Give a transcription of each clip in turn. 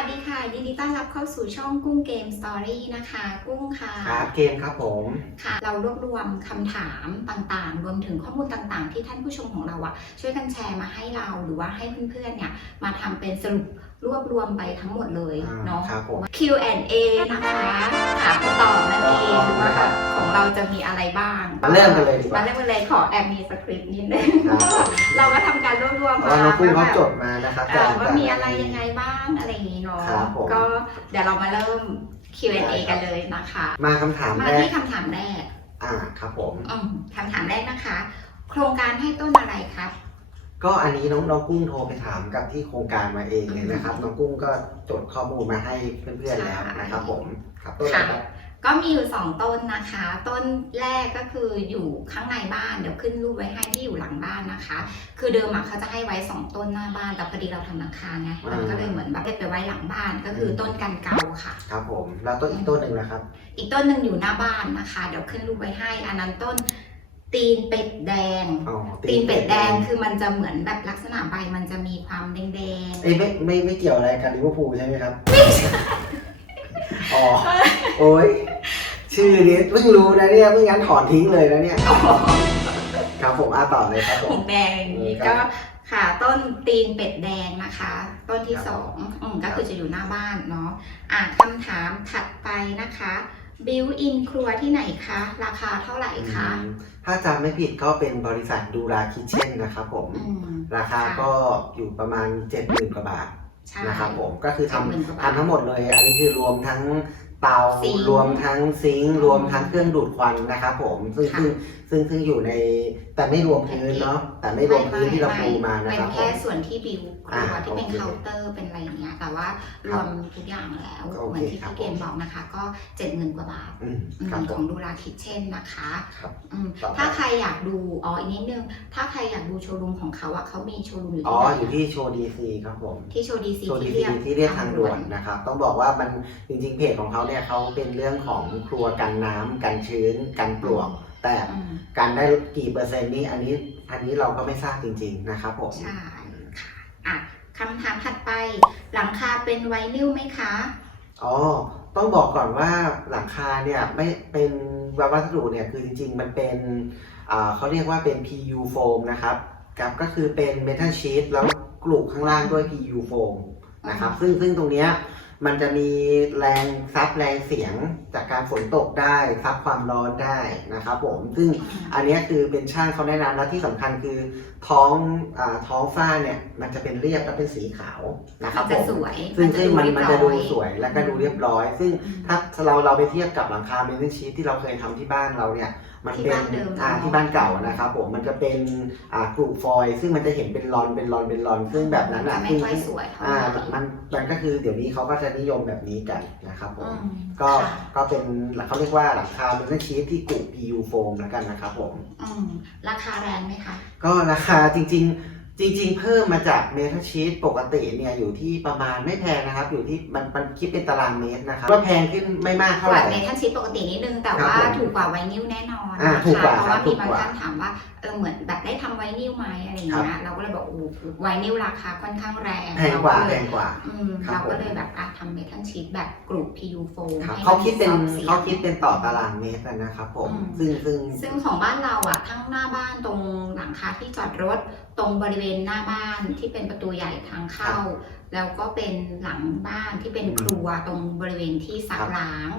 ดีต้อนรับเข้าสู่ช่องกุ้งเกมสตอรี่นะคะ กุ้งค่ะครับเกมครับผมค่ะ เรารวบรวมคำถามต่างๆ รวมถึงข้อมูลต่างๆ ที่ท่านผู้ชมของเราอะช่วยกันแชร์มาให้เราหรือว่าให้เพื่อนๆเนี่ยมาทำเป็นสรุปรวบรวมไปทั้งหมดเลยอ่าเนาะครับผม Q&A นะคะถามตอบนั่นเองว่าของเราจะมีอะไรบ้าง มาเริ่มกันเลยดีกมาว่า เริ่มกันเลยขอแอบมีสคริปต์นิดนึงครับผมเราก็ทำการรวบรวมเพมาราะว่าน้องกุ้งเขาว่าแบบจดมานะครับเอ่อว่ามีอะไรยังไงบ้างอะไรอย่างนี้เนาะครับผม ก็เดี๋ยวเรามาเริ่ม Q&A กันเลยนะคะ มาคำถามมาแรกที่คำถามแรกอ่าครับผม อืมคำถามแรกนะคะ โครงการให้ต้นอะไรครับ ก็อันนี้น้องน้องกุ้งโทรไปถามกับที่โครงการมาเองเลยนะครับ น้องกุ้งก็จดข้อมูลมาให้เพื่อนๆแล้วนะครับผมครับต้นอะไรครับ ก็มีอยู่สองต้นนะคะ ต้นแรกก็คืออยู่ข้างในบ้านเดี๋ยวขึ้นรูปไว้ให้ที่อยู่หลังบ้านนะคะ คือเดิมอะเขาจะให้ไว้สองต้นหน้าบ้านแต่พอดีเราทำหลังคาไงมันก็เลยเหมือนแบบได้ไปไว้หลังบ้านก็คือต้นกันเกาค่ะ ครับผม แล้วต้นอีกต้นหนึ่งนะครับ อีกต้นหนึ่งอยู่หน้าบ้านนะคะ เดี๋ยวขึ้นรูปไว้ให้ อันนั้นต้นตีนเป็ดแดง อ๋อตีนเป็ดแดงคือมันจะเหมือนแบบลักษณะใบมันจะมีความแดงเอ้ยไม่ไม่ไม่เกี่ยวอะไรกับลิเวอร์พูลใช่ไหมครับ อ๋อ โอ้ยชื่อนี้เพิ่งรู้นะเนี่ยไม่งั้นถอนทิ้งเลยนะเนี่ย ครับผมอาต่อเลยครับๆผผมมแดงอย่างนี้ครัก็บค่ะต้นตีนเป็ดแดงนะคะ ต้นที่ครับ สองอืมครัก็บคือจะอยู่หน้าบ้านเนาะอะคำถามถัดไปนะคะบิวอินครัวที่ไหนคะ ราคาเท่าไหร่คะอืมถ้าจำไม่ผิดก็เป็นบริษัทดูราคิเช่นนะครับผม อืมราคาก็อยู่ประมาณ 70,000กว่าบาท ใช่ นะครับผมก็คือทำ70,000กว่าบาททำทั้งหมดเลย อันนี้คือรวมทั้ง เตาซิงค์รวมทั้งซิงค์อืมรวมทั้งเครื่องดูดควันนะครับผมซึ่งค่ะซึ่งซึ่งซึ่งอยู่ในแต่ไม่รวมพื้นเนาะแต่ไม่รวมพื้นที่เราปูมานะเป็คนรับผแค่ม ส่วนที่บิวครัวอ่าที่เป็นโอเคเคาน์เตอร์เป็นอะไรอย่างเงี้ย แต่ว่ารวมทุกอย่างแล้ว โอเหเคมือนที่ครับพี่เกมผม บอกนะคะ ก็เจ็ดหมื่นกว่าบาทอืมอืมครับผขอม งดูราคิทเช่นนะคะครับอืมต่อไป ถ้าใครอยากดูอ๋ออีกนิดนึง ถ้าใครอยากดูโชว์รูมของเขาอะเขามีโชว์รูมอยู่อ๋อที่ไหนอยู่ที่โชว์ดีซีครับผม ที่โชว์ดีซีโชว์ดีที่ซีเรียบที่เรียกทางด่วนนะครับ ต้องบอกว่ามันจริงๆเพจของเขาเนี่ยเขาเป็นเรื่องของครัวกันน้ำกันชื้นกันปลวก แต่อืมการได้กี่เปอร์เซ็นต์นี่อันนี้อันนี้เราก็ไม่ทราบจริง ๆ นะครับผม ใช่ค่ะอะคำถามถัดไป หลังคาเป็นไวนิลไหมคะ อ๋อ ต้องบอกก่อนว่าหลังคาเนี่ยไม่เป็นวัสดุเนี่ยคือจริงๆ มันเป็นอ่าเขาเรียกว่าเป็น PU foam นะครับกับก็คือเป็น metal sheet แล้วกลูกข้างล่างด้วย PU foam นะครับ ซึ่งซึ่งตรงเนี้ย มันจะมีแรงซับแรงเสียงจากการฝนตกได้ซับความร้อนได้นะครับผมซึ่งอืมอันเนี้ยคือเป็นช่างเขาแนะนำแล้วที่สำคัญคือท้องอาท้องฟ้าเนี่ยมันจะเป็นเรียบและเป็นสีขาวนะคมัรันบผจะมสวยซึ่งซึ่งมันมันจะดูเรียบร้อยสวยและก็ดูเรียบร้อย ซึ่งอืมถ้าเราเราไปเทียบกับหลังคาเมทัลชีทที่เราเคยทำที่บ้านเราเนี่ยมันที่เป็นบ้านเดิมอ่าเนอะที่บ้านเก่านะครับผมมันจะเป็นอ่ากรูฟอยล์ซึ่งมันจะเห็นเป็นรอนเป็นรอนเป็นรอนซึ่งแบบนั้นจะอะไม่ซึ่งค่อยสวยเท่าไหอ่าร่มันมันก็คือเดี๋ยวนี้เขาก็จะนิยมแบบนี้กันนะครับผอืมมก็ค่ะ ก็เป็นเขาเรียกว่าหลังคาเมทัลชีทที่กรู PU โฟมแล้วกันนะครับผม อืมราคาแรงไหมคะ ก็ราคาจริง ๆ จริง ๆ เพิ่มมาจากเมทัลชีตปกติเนี่ยอยู่ที่ประมาณไม่แพงนะครับ อยู่ที่มันมันคิดเป็นตารางเมตรนะครับว่าแพงขึ้นไม่มากกเท่าไหว่าร่ เมทัลชีตปกตินิดนึง แต่ครับว่าผมถูกกว่าไวนิลแน่นอนอ่านะถูกกคะว่าเพราะครัว่าบมีถูกบางกว่า ท่านถามว่า เออเหมือนแบบได้ทำไวนิลไหมอะไรอย่างเงี้ยเราก็เลยบอกโอ้ไวนิลราคาค่อนข้างแรงแพงกว่าเรแพเลยงกว่าอืมครับเราก็ผมเลยแบบอะทำเมทัลชีตแบบกลุ่ม PU foam ครับให้เขาคิดเป็นมันซอฟต์สียงเขาคิดเป็นต่อตารางเมตรนะครับผมอืมซึ่งซึ่งซึ่งของบ้านเราอะทั้งหน้าบ้านตรงหลังคาที่จอดรถตรงบริเวณหน้าบ้านที่เป็นประตูใหญ่ทางเข้า แล้วก็เป็นหลังบ้านที่เป็นครัวตรงบริเวณที่ซักล้าง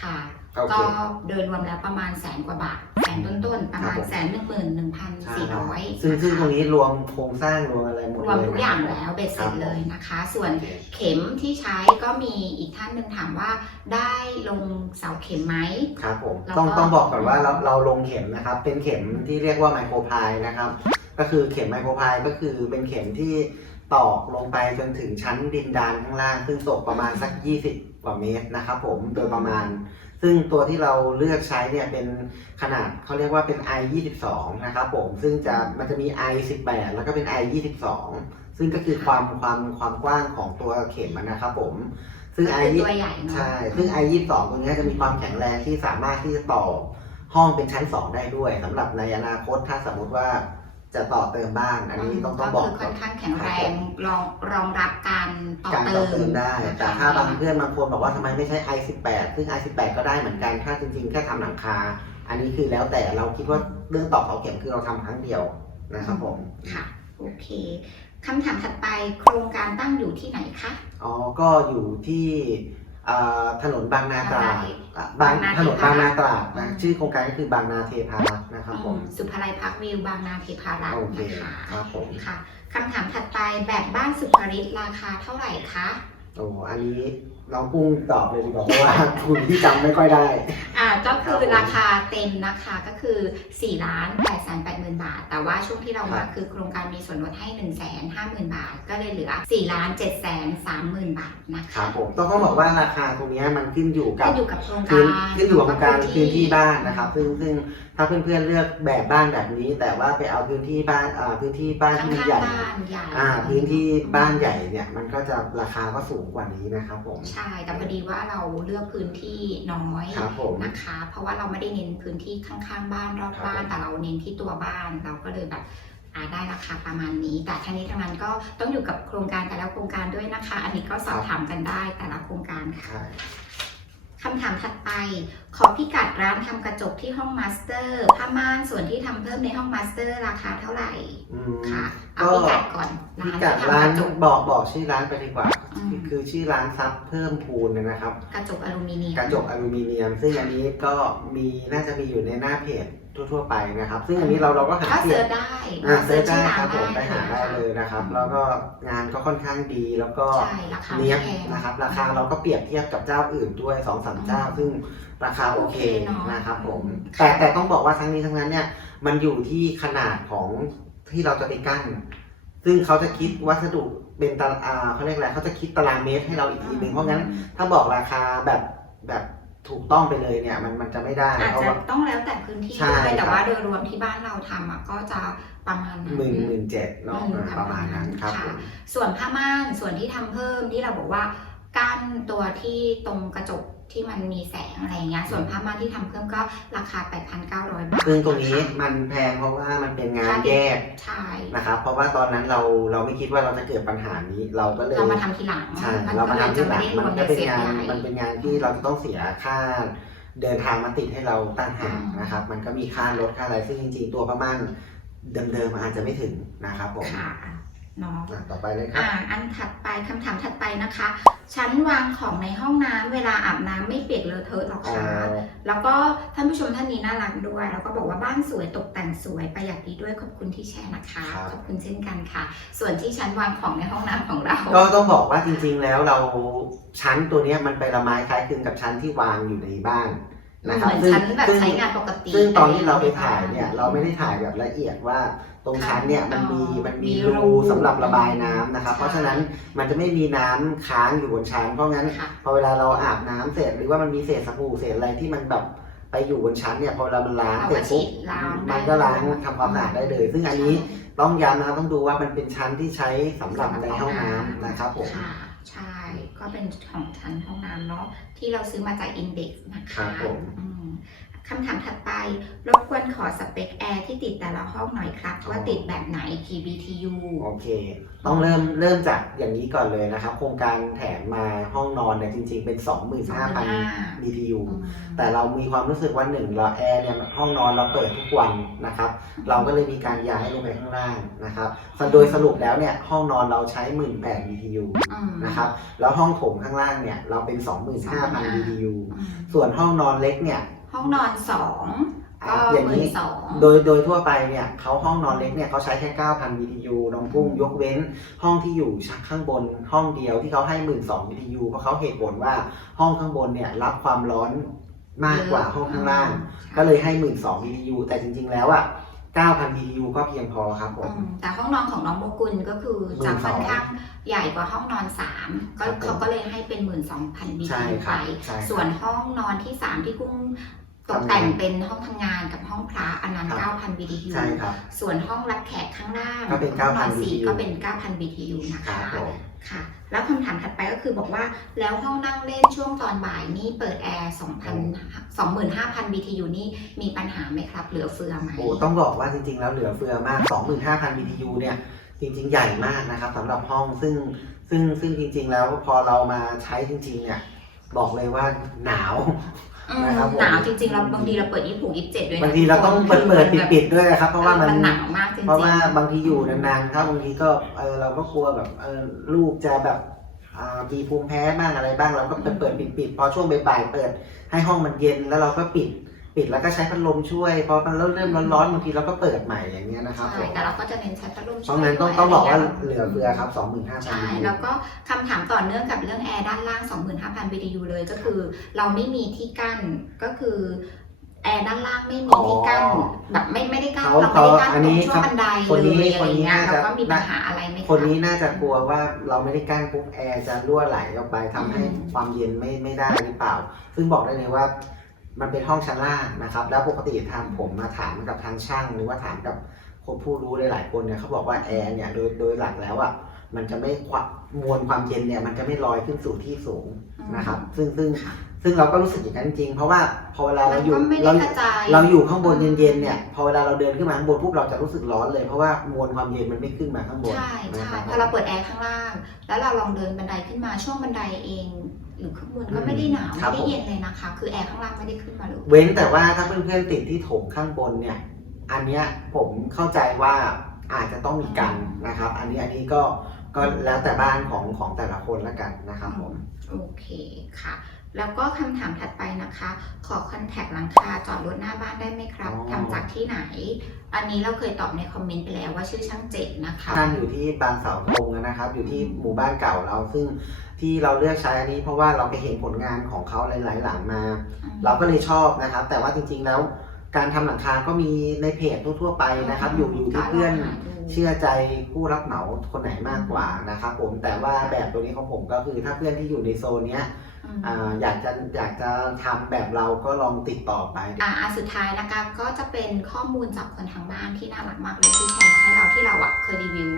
ค่ะโอเคก็โดยรวมแล้วประมาณแสนกว่าบาท แสนต้นๆประมาณครับผมแสนหนึ่งหมื่นหนึ่งพันใช่สี่ร้อยซึ่งซึ่งตรงนี้รวมโครงสร้างรวมอะไรหมดรเลวมยทุกนะอย่างครับแล้วเบ็ดเสร็จครับผมเลยนะคะ ส่วนโอเคเข็มที่ใช้ก็มีอีกท่านหนึ่งถามว่าได้ลงเสาเข็มไหมครับผมแล้วต้องก็ต้องบอกก่อนว่าเราเราลงเข็มนะครับ เป็นเข็มที่เรียกว่าไมโครพายนะครับ ก็คือเข็มไมโครพายก็คือเป็นเข็มที่ตอกลงไปจนถึงชั้นดินดานข้างล่าง ซึ่งตกประมาณสัก 20กว่าเมตรนะครับผมโดยประมาณ ซึ่งตัวที่เราเลือกใช้เนี่ยเป็นขนาดเขาเรียกว่าเป็น i 22นะครับผม ซึ่งจะมันจะมี i 18แล้วก็เป็น i 22ซึ่งก็คือความความความกว้างของตัวเข็มอะนะครับผม ซึ่งก็ i คือตัวใหญ่เนาะใช่ ซึ่ง i 22ตัวเนี้ยจะมีความแข็งแรงที่สามารถที่จะต่อห้องเป็นชั้น 2 ได้ด้วยสำหรับในอนาคตถ้าสมมุติว่า จะต่อเติมบ้านอันนี้ต้องต้องบก็อกคือค่อนข้างแข็งคแรรับผงมรองรองรับการต่อการเติต่อมเติมได้นะคะแต่ถ้าบางเพื่อนบางคนบอกว่าทำไมไม่ใช้ i18 ซึ่ง i18 ก็ได้เหมือนกัน ถ้าจริงๆ แค่ทำหลังคา อันนี้คือแล้วแต่เราคิดว่าเรื่องต่อเสาเข็มคือเราทำครั้งเดียวนะครับผม ค่ะ โอเคคำถามถัดไปโครงการตั้งอยู่ที่ไหนคะ อ๋อ ก็อยู่ที่เอ่อ ถนนบางนาตราดอะบางบางนาถนนบางนาตราดอืนะมชื่อโครงการก็คือบางนาเทพารักษ์นะครับผมสุภาลัยพักวิวบางนาเทพารักโอษ์เคนะคะครับผมค่ะคำถามถัดไปแบบบ้านสุภริตราคาเท่าไหร่คะโอ้อันนี้น้องกุ้งตอบเลยดีกว่าเพราะว่าคุณที่จำไม่ค่อยได้ อ่าก็คือครับผมราคาเต็มนะคะก็คือ4ล้าน8แสน8หมื่นบาท แต่ว่าช่วงที่เราครัมาบคือโครงการมีส่วนลดให้1นึ่งแสนห้าหมื่นบาท ก็เลยเหลือ4ล้าน7แสนสามหมื่นบาทนะคคะรับผมต้องต้องบอกว่าราคาตรงเนี้ยมันขึ้นอยู่กับขึ้นอยู่กับโครงพื้กานรขึ้นอยู่กับการพื้นที่บ้านนะครับ ซึ่งซึ่งถ้าเพื่อนๆเลือกแบบบ้านแบบนี้ แต่ว่าไปเอาพื้นที่บ้านอ่าพื้นที่บ้านข้างที่มันๆใหญ่บ้านใหญ่ อ่าพื้นที่บ้านใหญ่เนี่ยมันก็จะราคาก็สูงกว่านี้นะครับผม ใช่ แต่พอดีว่าเราเลือกพื้นที่น้อยครับผม นะคะ เพราะว่าเราไม่ได้เน้นพื้นที่ข้างๆ บ้านรอบบ้านครับผมแต่เราเน้นที่ตัวบ้าน เราก็เลยแบบอ่าได้ราคาประมาณนี้ แต่ทั้งนี้ทั้งนั้นก็ต้องอยู่กับโครงการแต่ละโครงการด้วยนะคะ อันนี้ก็สอบถามกันได้แต่ละโครงการค่ะใช่คำถามถัดไป ขอพิกัดร้านทำกระจกที่ห้องมาสเตอร์ผ้าม่านส่วนที่ทำเพิ่มในห้องมาสเตอร์ราคาเท่าไหร่อืมค่ะ เอาก็พิกัดก่อนพิร้านกัดที่ร้านทำกระจกบอกบอกชื่อร้านไปดีกว่าอืม คือชื่อร้านซับเพิ่มพูนนะครับ กระจกอลูมิเนียม กระจกอลูมิเนียม ซึ่งอันนี้ก็มีน่าจะมีอยู่ในหน้าเพจทั่ว ๆ ไปนะครับ ซึ่งอันนี้เราเราก็หาก็เทีเสิยร์บชได้อ่าเซิร์ชได้ชื่อครับผมไปานหาได้เลยนะครับ แล้วก็งานก็ค่อนข้างดีแล้วก็ใช่ราคาเนี้ยบแพง นะครับ ราคาเราก็เปรียบเทียบกับเจ้าอื่นด้วยสองสามเจ้า ซึ่งราคาโอเคโอเคเนอะนะครับผมอืมแต่แต่ต้องบอกว่าทั้งนี้ทั้งนั้นเนี่ยมันอยู่ที่ขนาดของที่เราจะไปกั้น ซึ่งเขาจะคิดวัสดุเป็นตารางเขาเรียกอะไรเขาจะคิดตารางเมตรให้เราอีกทีหนึ่งเพราะงั้น ถ้าบอกราคาแบบแบบถูกต้องไปเลยเนี่ยมันมันจะไม่ได้อาจเพราะจะว่า ต้องแล้วแต่พื้นที่ใช่ด้วยแต่ครับว่าโดยรวมที่บ้านเราทำอะก็จะประมาณนั้น หมื่นหมื่นเจ็ดเนาะอืมประมาณนั้นครับค่ะ ผมส่วนผ้าม่านส่วนที่ทำเพิ่มที่เราบอกว่ากั้นตัวที่ตรงกระจก ที่มันมีแสงอะไรเงี้ยส่วนผ้าม่านที่ทำเพิ่มก็ราคา 8,900 บาทซึ่งตรงนี้ะคะมันแพงเพราะว่ามันเป็นงานแยกใช่นะครับ เพราะว่าตอนนั้นเราเราไม่คิดว่าเราจะเกิดปัญหานี้เราก็เลยเรามาทำทีหลังใช่มันเราก็มาเลยทำจะที่หลัไม่งได้รมัวนมในก็เป็นเซ็ตงานใหญ่มันเป็นงานที่เราจะต้องเสียค่าเดินทางมาติดให้เราตั้งหากอืมนะครับ มันก็มีค่ารถค่าอะไรซึ่งจริงๆตัวประมาณเดิมๆอาจจะไม่ถึงนะครับผม ค่ะ เนาะอะต่อไปเลยครับ อ่าอันถัดไปคำถามถัดไปนะคะ ชั้นวางของในห้องน้ำเวลาอาบน้ำไม่เปียกเลอะเทอะหรออ๋อ คะ แล้วก็ท่านผู้ชมท่านนี้น่ารักด้วย แล้วก็บอกว่าบ้านสวยตกแต่งสวยประหยัดดีด้วยขอบคุณที่แชร์นะคะ ครับ ขอบคุณเช่นกันค่ะ ส่วนที่ชั้นวางของในห้องน้ำของเรา ก็ต้องบอกว่าจริงๆแล้วเราชั้นตัวเนี้ยมันไปละไม้คล้ายคลึงกับชั้นที่วางอยู่ในบ้าน นะครับเหมือนชั้นแบบซึ่งใช้งานปกติ ซึ่งตอนที่เราไปถ่ายเนี่ยเราไม่ได้ถ่ายแบบละเอียดว่า ตรงชั้นเนี่ยมันมีอ๋อมันมีมีรูรูสำหรับระบายน้ำนะครับใช่เพราะฉะนั้นมันจะไม่มีน้ำค้างอยู่บนชั้น เพราะงั้นค่ะพอเวลาเราอาบน้ำเสร็จหรือว่ามันมีเศษสบู่เศษอะไรที่มันแบบไปอยู่บนชั้นเนี่ยพอเวลามันล้างเอาเสร็มาจฉีปุ๊บดล้างได้มันก็ล้างทำความสะอาดได้เลย ซึ่งอันนี้ต้องย้ำนะต้องดูว่ามันเป็นชั้นที่ใช้สำหรับในห้องน้ำนะครับผมค่ะใช่ ก็เป็นของชั้นห้องน้ำเนาะที่เราซื้อมาจากอินเด็กซ์นะครัคะบผมอืม คำถามถัดไป รบกวนขอสเปคแอร์ที่ติดแต่ละห้องหน่อยครับ ว่าติดแบบไหนกี่ BTU โอเค ต้องเริ่มเริ่มจากอย่างนี้ก่อนเลยนะครับ โครงการแถมมาห้องนอนเนี่ยจริงๆเป็น 25,000 BTU อืมแต่เรามีความรู้สึกว่าหนึ่งเราแอร์เนี่ยห้องนอนเราเปิดทุกวันนะครับ เราก็เลยมีการย้ายลงไปข้างล่างนะครับโดยสรุปแล้วเนี่ยห้องนอนเราใช้ 18,000 BTU อืมนะครับแล้วห้องโถงข้างล่างเนี่ยเราเป็น 25,000 BTU อืมส่วนห้องนอนเล็กเนี่ย ห้องนอนสองอะก็อย่างหมื่นี้ นสองโดยโดยทั่วไปเนี่ยเขาห้องนอนเล็กเนี่ยเขาใช้แค่ 9,000 BTU น้องกุ้งยกเว้นห้องที่อยู่ชั้นข้างบนห้องเดียวที่เขาให้ 12,000 BTU เพราะเขาเหตุผลว่าห้องข้างบนเนี่ยรับความร้อนมากกว่าห้องข้างล่าง ก็เลยให้ 12,000 BTU แต่จริง ๆ แล้วอะ 9,000 BTU ก็เพียงพอครับผอืมมแต่ห้องนอนของน้องโบกุลก็คือจะค่อนข้างใหญ่กว่าห้องนอนสามก็ครับผม เขาก็เลยให้เป็นหมื่นสองพันใช่ BTU คไป รับใช่ครับ ส่วนห้องนอนที่สามที่กุ้ง ตกแต่งเป็นห้องทำงานกับห้องพระอันนั้นครับ9,000 BTU ใช่ครับ ส่วนห้องรับแขกข้างล่างก็เป็นห้องนอน9,000สี่ BTU ก็เป็น 9,000 BTU นะครัคะบผมค่ะ แล้วคำถามถัดไปก็คือบอกว่าแล้วห้องนั่งเล่นช่วงตอนบ่ายนี่เปิดแอร์2,000 25,000 BTU นี่มีปัญหาไหมครับ เหลือเฟือไหมโอ้ต้องบอกว่าจริงๆ แล้วเหลือเฟือมาก 25,000 BTU เนี่ยจริงๆ ใหญ่มากนะครับสำหรับห้องซึ่งซึ่งซึ่งจริงๆ แล้วพอเรามาใช้จริงๆเนี่ยบอกเลยว่าหนาวอืม นะครับผมหนาวจริงๆเราบางทีเราเปิด26 27ด้วยนะบางทีเราต้องเปิดเปิดๆปิดๆด้วยนะครับ เพราะว่ามัน หนาวมากจริงๆ เพราะว่าบางทีอยู่นานๆครับบางทีก็เออเราก็กลัวแบบเออลูกจะแบบอ่ามีภูมิแพ้บ้างอะไรบ้างเราก็เปิดเปิดปิดปิดๆพอช่วงบ่ายๆเปิดให้ห้องมันเย็นแล้วเราก็ปิด ปิดแล้วก็ใช้พัดลมช่วยพอมันเริ่มเริ่มร้อนๆบางทีเราก็เปิดใหม่อย่างเงี้ยนะครับผใช่มแต่เราก็จะเน้นใช้พัดลมเพราะงั้นต้องช่วยต้องบอกว่าะไรย่งเหเงี้ยลือเฟือครับ 25,000ใช่แล้วก็คำถามต่อเนื่องกับเรื่องแอร์ด้านล่าง 25,000 BTU เลยก็คือ เราไม่มีที่กั้นก็คือแอร์ด้านล่างไม่มีที่กั้นอ๋อแบบไม่ไม่ได้กั้นเขาเราไม่ได้กั้นเขาอันตรนี้งช่วงบันไดคนเลนี้ยอะไรเงี้ยคนนี้น่าจะ แล้วก็มีปัญหาอะไรไหมะคนนี้น่าจะกลัวว่าเราไม่ได้กั้นปุ๊บแอร์จะรั่วไหลออกไปทำให้อืม ความเย็นไม่ไม่ได้หรือเปล่า ซึ่งบอกได้เลยว่า มันเป็นห้องชั้นล่างนะครับ แล้วปกติทางผมมาถามกับทางช่างหรือว่าถามกับคนผู้รู้หลายๆคนเนี่ยเขาบอกว่าแอร์เนี่ยโดยโดยหลักแล้วอะมันจะไม่ควมวลความเย็นเนี่ยมันจะไม่ลอยขึ้นสู่ที่สูงนะครับ ซึ่งซึ่งค่ะซึ่งเราก็รู้สึกอย่างนั้นจริงๆเพราะว่าพอเวลามัเรานอยู่ก็ไม่ได้เรากระจาย เราอยู่ข้างบนเย็นๆเนี่ยพอเวลาเราเดินขึ้นมาข้างบนปุ๊บเราจะรู้สึกร้อนเลยเพราะว่ามวลความเย็นมันไม่ขึ้นมาข้างบนใช่นะใช่ครับ พอเราเปิดแอร์ข้างล่าง แล้วเราลองเดินบันไดขึ้นมาช่วงบันไดเอง หรือข้างบนก็ไม่ได้หนาวครัไม่บได้ผมเย็นเลยนะคะ คือแอร์ข้างล่างไม่ได้ขึ้นมาเลยเว้นแต่ว่าถ้าเพื่อนๆติดที่โถงข้างบนเนี่ย อันเนี้ยผมเข้าใจว่าอาจจะต้องมีกันนะครับ อันนี้อันนี้ก็ก็แล้วแต่บ้านของของแต่ละคนละกันนะครับผม โอเคค่ะ แล้วก็คำถามถัดไปนะคะ ขอคอนแทคหลังคาจอดรถหน้าบ้านได้ไหมครับอ๋อ ทำจากที่ไหน อันนี้เราเคยตอบในคอมเมนต์ไปแล้วว่าชื่อช่างเจ๋งนะคะ ท่านอยู่ที่บางเสาธงนะครับ อยู่ที่หมู่บ้านเก่าเราซึ่ง ที่เราเลือกใช้อันนี้เพราะว่าเราไปเห็นผลงานของเขาหลายๆหลังมา เราก็เลยชอบนะครับ แต่ว่าจริงๆแล้วการทำหลังคาก็มีในเพจทั่วๆไปนะครับ อยู่อยู่ที่เพื่อนเชื่อใจผู้รับเหมาคนไหนมากกว่านะครับผมแต่ว่าแบบตัวนี้ของผมก็คือถ้าเพื่อนที่อยู่ในโซนเนี้ยอืมอ่าอยากจะอยากจะทำแบบเราก็ลองติดต่อไปอ่าอันสุดท้ายนะคะก็จะเป็นข้อมูลจากคนทางบ้านที่น่ารักมากเลยที่แชร์มาให้เราที่เราอะเคยรีวิว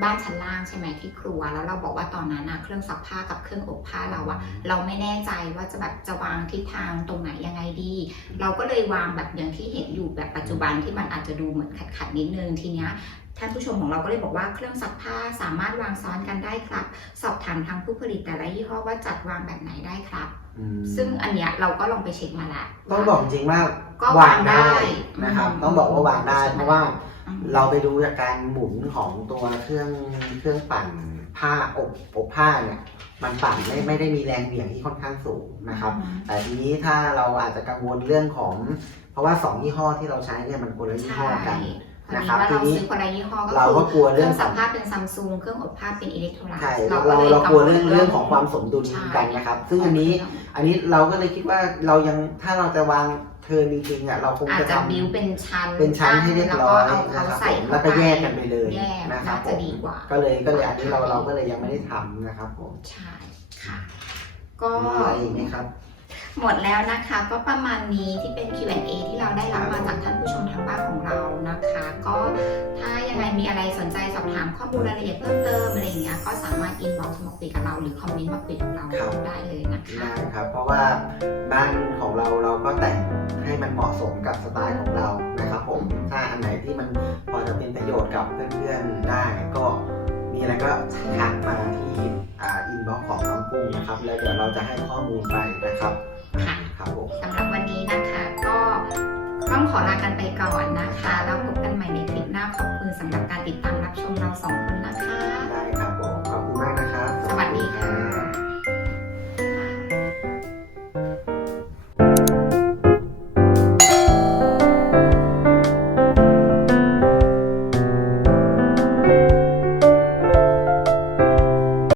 บ้านชั้นล่างใช่ไหมที่ครัว แล้วเราบอกว่าตอนนั้นอะเครื่องซักผ้ากับเครื่องอบผ้าเราอะเราไม่แน่ใจว่าจะแบบจะวางทิศทางตรงไหนยังไงดี เราก็เลยวางแบบอย่างที่เห็นอยู่แบบปัจจุบันที่มันอาจจะดูเหมือนขัดขัดๆนิดนึงทีเนี้ยท่านผู้ชมของเราก็เลยบอกว่าเครื่องซักผ้าสามารถวางซ้อนกันได้ครับ สอบถามทางผู้ผลิตแต่ละยี่ห้อว่าจัดวางแบบไหนได้ครับอืมซึ่งอันเนี้ยเราก็ลองไปเช็คมาแล้วต้องบอกจริงว่า ก็วาวางงได้ได้นะครับอืมต้องบอกว่าวางได้ เพราะว่าอืมเราไปดูจากการหมุนของตัวเครื่องเครื่องปั่นผ้าอบอบผ้าเนี่ยมันปั่นไม่ไม่ได้มีแรงเหวี่ยงที่ค่อนข้างสูงนะครับ แต่ทีนี้ถ้าเราอาจจะกังวลเรื่องของ เพราะว่าสองยี่ห้อที่เราใช้เนี่ยมันคนละยี่ใช่ห้อกันพอนะดีครับว่าเราทีนี้ซื้อคนละยี่ห้อก็เราคืก็กลัวเคเรื่รื่อองงขซัอกงผ้าเป็นซัมซุงเครื่องอบผ้าเป็นอิเล็กโทรไลใช่ซ์เราก็เราลยเรากลัวเรื่องกังวลเรื่องของความสมดุลใช่กันนะครับ ซึ่งอันนี้อันนี้เราก็เลยคิดว่าเรายังถ้าเราจะวาง เทิร์นจริงๆอะเราคงอาจจะจะทำ บิวเป็นชั้นเป็นชั้นให้เรียบร้อยแล้วก็นะเอาครับเขาใส่ผมแล้วก็แยกกันไปเลยแยกนะครับน่าผจะมดีกว่า ก็เลยก็เลยอันนี้เราเราก็เลยยังไม่ได้ทำนะครับผมใช่ค่ะ ก็มีอะไรอีกไหมครับ หมดแล้วนะคะก็ประมาณนี้ที่เป็น Q&A ที่เราได้รับมาจากท่านผู้ชมทางบ้านของเรานะคะ ก็ถ้ายังไงมีอะไรสนใจสอบถามข้อมูลรายละเอียดเพิ่มเติมอะไรอย่างเงี้ยก็สามารถอินบ็อกซ์มาคุยกับเราหรือคอมเมนต์มาคุยกับเราได้เลยนะคะได้ครับ เพราะว่าบ้านของเราเราก็แต่งให้มันเหมาะสมกับสไตล์ของเรานะครับผมถ้าอันไหนที่มันพอจะเป็นประโยชน์กับเพื่อนๆได้ก็มีอะไรก็ทักมาที่อินบ็อกของน้องกุ้งนะครับ แล้วเดี๋ยวเราจะให้ข้อมูลไปนะครับ ขอลากันไปก่อนนะคะ แล้วพบกันใหม่ในคลิปหน้าขอบคุณสำหรับการติดตามรับชมเราสองคนนะคะได้ครับผมขอบคุณมากนะครับสวัสดีค่ะ